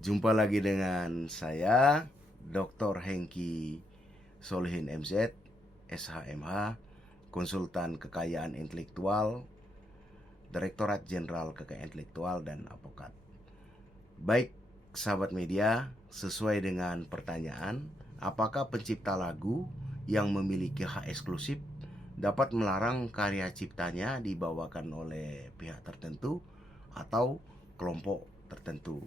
Jumpa lagi dengan saya, Dr. Hengki Solihin MZ, SHMH, konsultan kekayaan intelektual, Direktorat Jenderal Kekayaan Intelektual dan Advokat. Baik, sahabat media, sesuai dengan pertanyaan, apakah pencipta lagu yang memiliki hak eksklusif dapat melarang karya ciptanya dibawakan oleh pihak tertentu atau kelompok tertentu?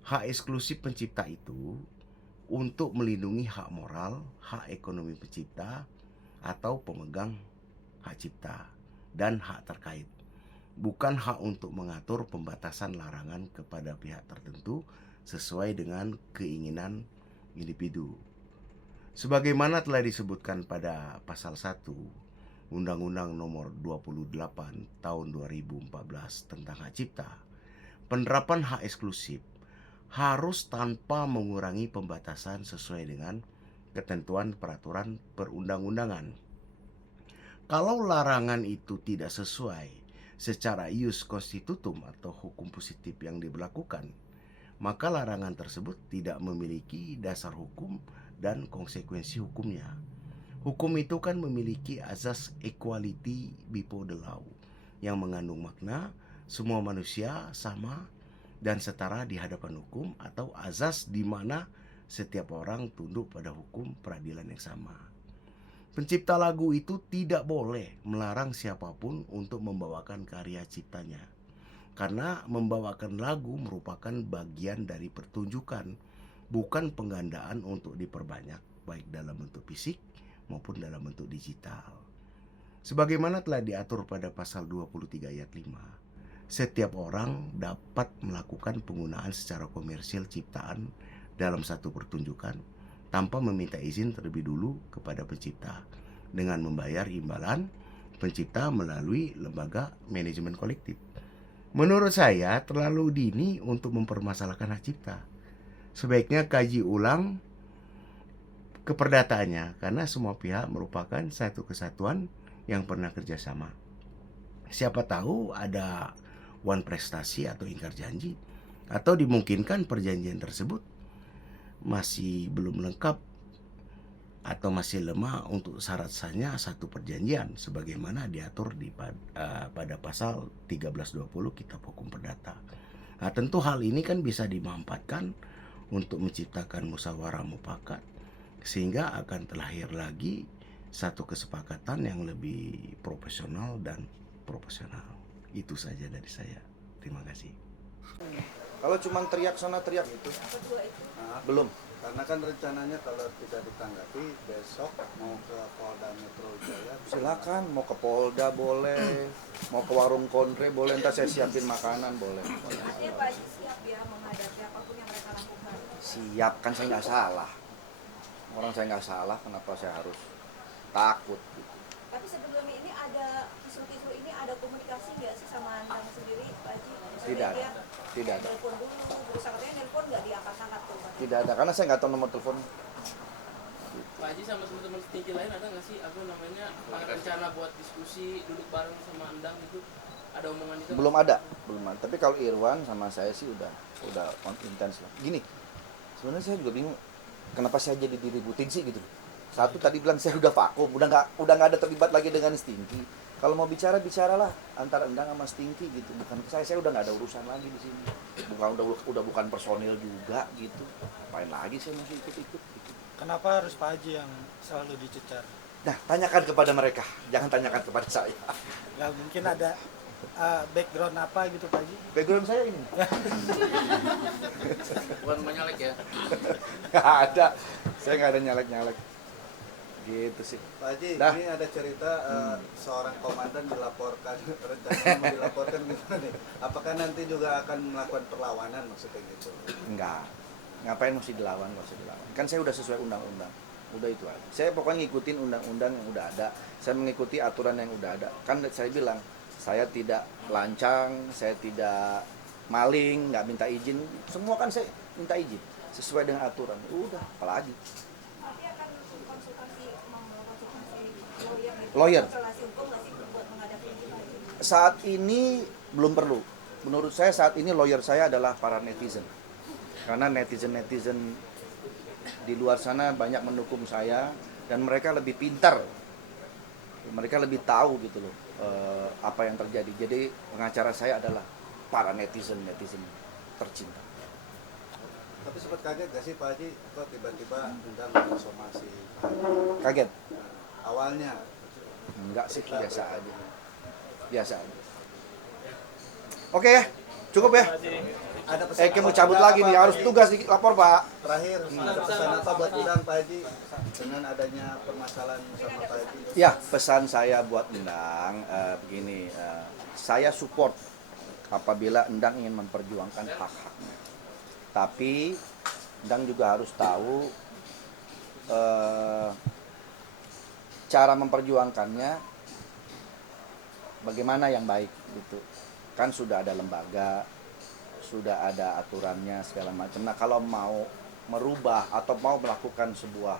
Hak eksklusif pencipta itu untuk melindungi hak moral, hak ekonomi pencipta atau pemegang hak cipta dan hak terkait, bukan hak untuk mengatur pembatasan larangan kepada pihak tertentu sesuai dengan keinginan individu. Sebagaimana telah disebutkan pada pasal 1 Undang-Undang Nomor 28 Tahun 2014 tentang hak cipta, penerapan hak eksklusif harus tanpa mengurangi pembatasan sesuai dengan ketentuan peraturan perundang-undangan. Kalau larangan itu tidak sesuai secara ius constitutum atau hukum positif yang diberlakukan, maka larangan tersebut tidak memiliki dasar hukum dan konsekuensi hukumnya. Hukum itu kan memiliki azas equality before the law yang mengandung makna semua manusia sama dan setara di hadapan hukum, atau azas di mana setiap orang tunduk pada hukum peradilan yang sama. Pencipta lagu itu tidak boleh melarang siapapun untuk membawakan karya ciptanya, karena membawakan lagu merupakan bagian dari pertunjukan, bukan penggandaan untuk diperbanyak, baik dalam bentuk fisik maupun dalam bentuk digital. Sebagaimana telah diatur pada pasal 23 ayat 5, setiap orang dapat melakukan penggunaan secara komersil ciptaan dalam satu pertunjukan tanpa meminta izin terlebih dulu kepada pencipta dengan membayar imbalan pencipta melalui lembaga manajemen kolektif. Menurut saya terlalu dini untuk mempermasalahkan hak cipta. Sebaiknya kaji ulang keperdataannya, karena semua pihak merupakan satu kesatuan yang pernah kerjasama. Siapa tahu ada wan prestasi atau ingkar janji, atau dimungkinkan perjanjian tersebut masih belum lengkap atau masih lemah untuk syarat sahnya satu perjanjian sebagaimana diatur pada pasal 1320 Kitab Hukum Perdata. Nah, tentu hal ini kan bisa dimanfaatkan untuk menciptakan musyawarah mufakat sehingga akan terlahir lagi satu kesepakatan yang lebih profesional dan proporsional. Itu saja dari saya. Terima kasih. Kalau cuma teriak sana teriak itu belum. Karena kan rencananya kalau tidak ditanggapi besok mau ke Polda Metro Jaya. Silakan mau ke Polda boleh, mau ke warung kontre boleh, entar saya siapin makanan boleh. Artinya Pak Haji siap ya menghadapi apapun yang mereka lakukan. Siap, kan saya nggak salah. Orang saya nggak salah, kenapa saya harus takut? Tapi sebelum ini ada isu-isu ini ada komunikasi nggak sih sama Anda sendiri Pak Haji? Tidak ada. Tidak ada. Telepon dulu, berusaha katanya nelpon nggak diangkat-angkat tuh Pak? Tidak ada, karena saya nggak tahu nomor telepon. Pak Haji sama teman-teman setinggi lain ada nggak sih rencana buat diskusi duduk bareng sama Endang itu, ada omongan itu? Belum ada. Tapi kalau Irwan sama saya sih udah intens lah. Gini, sebenarnya saya juga bingung kenapa saya jadi diributin sih gitu. Satu tadi bilang saya udah vakum, udah nggak ada terlibat lagi dengan Stinky. Kalau mau bicaralah antara Endang sama Stinky gitu. Bukan saya udah nggak ada urusan lagi di sini. Udah bukan personil juga gitu. Ngapain lagi saya masih ikut-ikut gitu. Kenapa harus Pak Haji yang selalu dicecar? Nah, tanyakan kepada mereka, jangan tanyakan kepada saya. Nggak mungkin ada background apa gitu Pak Haji? Background saya ini. Bukan menyalek ya? Nggak ada. Saya nggak ada nyalek-nyalek. Gitu sih. Pak Haji, Dah. ini ada cerita seorang komandan dilaporkan, rencananya mau dilaporkan gimana nih? Apakah nanti juga akan melakukan perlawanan maksudnya gitu? Enggak. Ngapain mesti dilawan? Nggak usah dilawan. Kan saya udah sesuai undang-undang. Udah itu aja. Saya pokoknya ngikutin undang-undang yang udah ada. Saya mengikuti aturan yang udah ada. Kan saya bilang, saya tidak lancang, saya tidak maling, nggak minta izin. Semua kan saya minta izin sesuai dengan aturan. Udah, apalagi. Tapi akan konsultasi lawyer gitu. Lawyer. Konsultasi hukum nggak sih buat menghadapi ini Pak Haji? Saat ini belum perlu. Menurut saya saat ini lawyer saya adalah para netizen. Karena netizen-netizen di luar sana banyak mendukung saya dan mereka lebih pintar, mereka lebih tahu gitu loh apa yang terjadi. Jadi pengacara saya adalah para netizen tercinta. Tapi sempat kaget gak sih Pak Haji kok tiba-tiba undang somasi? Kaget? Awalnya Enggak sih, biasa aja. Biasa aja. Oke ya, cukup ya. ada pesan Mau cabut lagi nih, harus tugas lapor Pak. terakhir ada pesan apa buat Undang Pak Haji dengan adanya permasalahan sama Pak Haji? Ya, pesan saya buat Endang begini, saya support apabila Endang ingin memperjuangkan hak-haknya. Tapi Endang juga harus tahu cara memperjuangkannya bagaimana yang baik gitu. Kan sudah ada lembaga, sudah ada aturannya segala macam. Nah, kalau mau merubah atau mau melakukan sebuah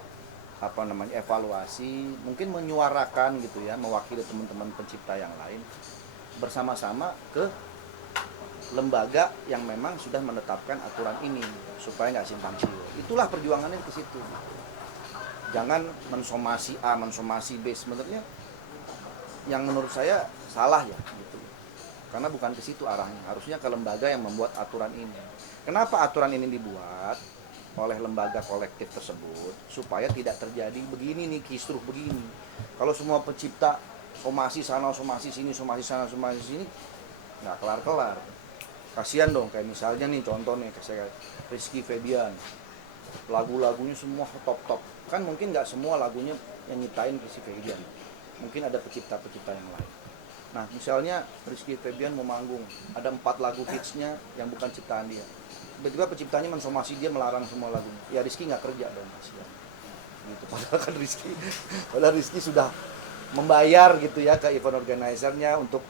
evaluasi, mungkin menyuarakan gitu ya, mewakili teman-teman pencipta yang lain bersama-sama ke lembaga yang memang sudah menetapkan aturan ini supaya nggak simpang siur. Itulah perjuangannya ke situ. Jangan mensomasi A, mensomasi B. Sebenarnya yang menurut saya salah ya gitu. Karena bukan ke situ arahnya. Harusnya ke lembaga yang membuat aturan ini. Kenapa aturan ini dibuat oleh lembaga kolektif tersebut? Supaya tidak terjadi begini nih, kisruh begini. Kalau semua pencipta somasi sana, somasi sini, somasi sana, somasi sini, nggak kelar-kelar. Kasihan dong, kayak misalnya nih contoh nih, kayak Rizky Febian. Lagu-lagunya semua top-top. Kan mungkin nggak semua lagunya yang nyiptain Rizky Febian. Mungkin ada pencipta-pencipta yang lain. Nah, misalnya Rizky Febian mau manggung, ada 4 lagu hitsnya yang bukan ciptaan dia. Tiba-tiba penciptanya mensomasi dia, melarang semua lagunya. Ya Rizky nggak kerja dong, kasihan. Gitu. Padahal Rizky sudah membayar gitu ya ke event organizer-nya untuk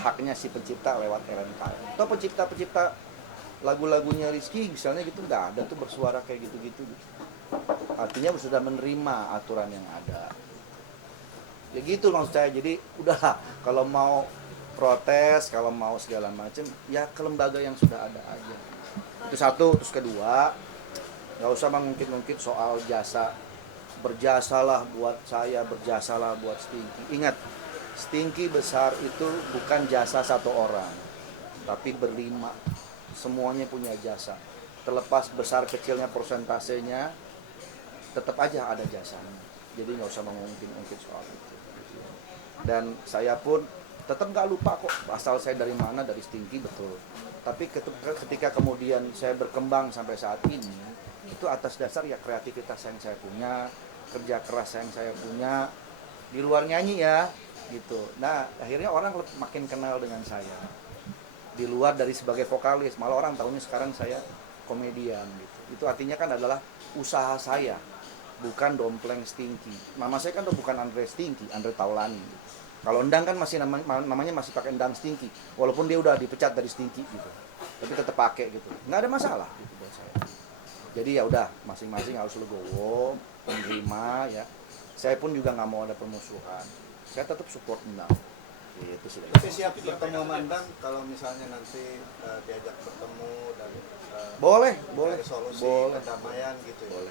haknya si pencipta lewat LMK. Atau pencipta-pencipta lagu-lagunya Rizky misalnya gitu nggak ada tuh bersuara kayak gitu-gitu. Artinya sudah menerima aturan yang ada. Ya gitu maksud saya. Jadi udahlah, kalau mau protes, kalau mau segala macam, ya ke lembaga yang sudah ada aja. Itu satu. Terus kedua, nggak usah mengungkit-ungkit soal jasa. Berjasalah buat saya, berjasalah buat Stinky. Ingat, Stinky besar itu bukan jasa satu orang, tapi berlima. Semuanya punya jasa. Terlepas besar kecilnya persentasenya, tetap aja ada jasanya. Jadi nggak usah mengungkit-ungkit soal itu. Dan saya pun tetap nggak lupa kok asal saya dari mana, dari Stinky, betul. Tapi ketika kemudian saya berkembang sampai saat ini, itu atas dasar ya kreativitas yang saya punya, kerja keras yang saya punya, di luar nyanyi ya gitu. Nah akhirnya orang makin kenal dengan saya di luar dari sebagai vokalis, malah orang tahunya sekarang saya komedian gitu. Itu artinya kan adalah usaha saya, bukan dompleng Stinky. Nama saya kan bukan Andre Stinky, Andre Taulani gitu. Kalau Endang kan masih namanya masih pakai Endang Stinky, walaupun dia udah dipecat dari Stinky gitu, tapi tetap pakai gitu, nggak ada masalah gitu buat saya. Jadi ya udah, masing-masing harus legowo, menerima ya. Saya pun juga nggak mau ada permusuhan. Saya tetap support Endang. Itu sih. Tapi siap bertemu sama Undang kalau misalnya nanti diajak bertemu dan Boleh. cari solusi Boleh. perdamaian gitu ya.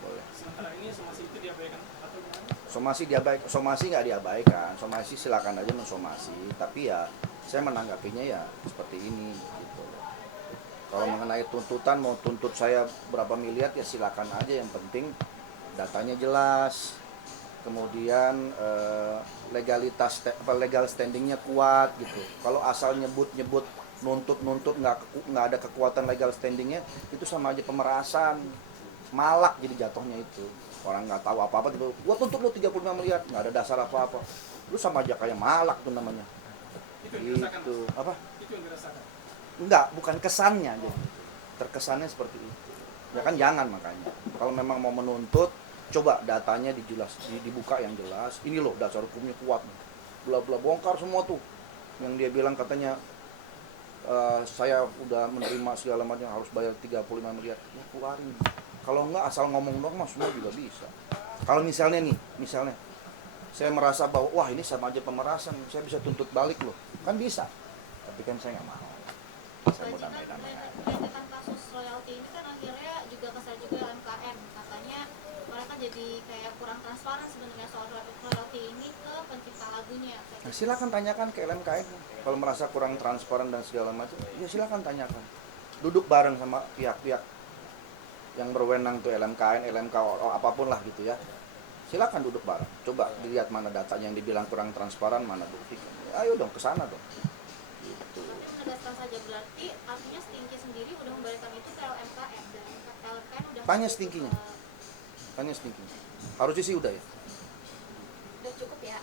Boleh. Sementara ini somasi itu diabaikan atau gimana? Somasi nggak diabaikan. Somasi silakan aja mensomasi. Tapi ya saya menanggapinya ya seperti ini gitu. Kalau mengenai tuntutan, mau tuntut saya berapa miliar ya silakan aja. Yang penting datanya jelas. Kemudian legal standingnya kuat gitu. Kalau asal nyebut nuntut nggak ada kekuatan legal standingnya, itu sama aja pemerasan, malak jadi jatuhnya itu. Orang nggak tahu apa-apa, gua tuntut lu 35 miliar, nggak ada dasar apa-apa, lu sama aja kayak malak tuh namanya. Itu yang dirasakan. Gitu. Apa? Itu yang dirasakan. Enggak, bukan kesannya aja. Terkesannya seperti itu. Ya kan jangan makanya. Kalau memang mau menuntut, coba datanya dibuka yang jelas. Ini loh dasar hukumnya kuat. Bla bla bongkar semua tuh. Yang dia bilang katanya saya udah menerima segala macam harus bayar 35 miliar. Ya keluarin. Kalau enggak asal ngomong doang mah semua juga bisa. Kalau misalnya saya merasa bahwa wah ini sama aja pemerasan, saya bisa tuntut balik loh. Kan bisa. Tapi kan saya nggak mau. Damai-damai aja. Dengan kasus royalti ini kan akhirnya juga kesal juga LMKN, katanya mereka jadi kayak kurang transparan sebenarnya soal royalti ini ke pencipta lagunya. Nah, silakan tanyakan ke LMKN kalau merasa kurang transparan dan segala macam, ya silakan tanyakan. Duduk bareng sama pihak-pihak yang berwenang tuh, LMKN, LMK, apapun lah gitu ya. Silakan duduk bareng. Coba dilihat mana datanya yang dibilang kurang transparan, mana buktikan. Ayo dong ke sana dong. Tapi menegaskan saja berarti artinya Stinky sendiri udah memberikan itu ke LMKN dan LMKN udah Tanya Stinky-nya. Tanya Stinky. Harusnya sih udah ya. udah cukup ya.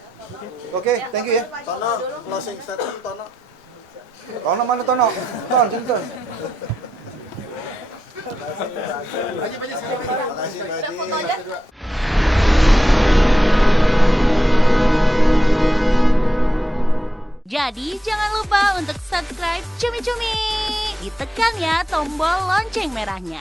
Oke, thank you ya. Tono, closing statement Tono. Tono mana Tono? Ton, sini Ton. Terima kasih Baji. Jadi jangan lupa untuk subscribe Cumi Cumi. Ditekan ya tombol lonceng merahnya.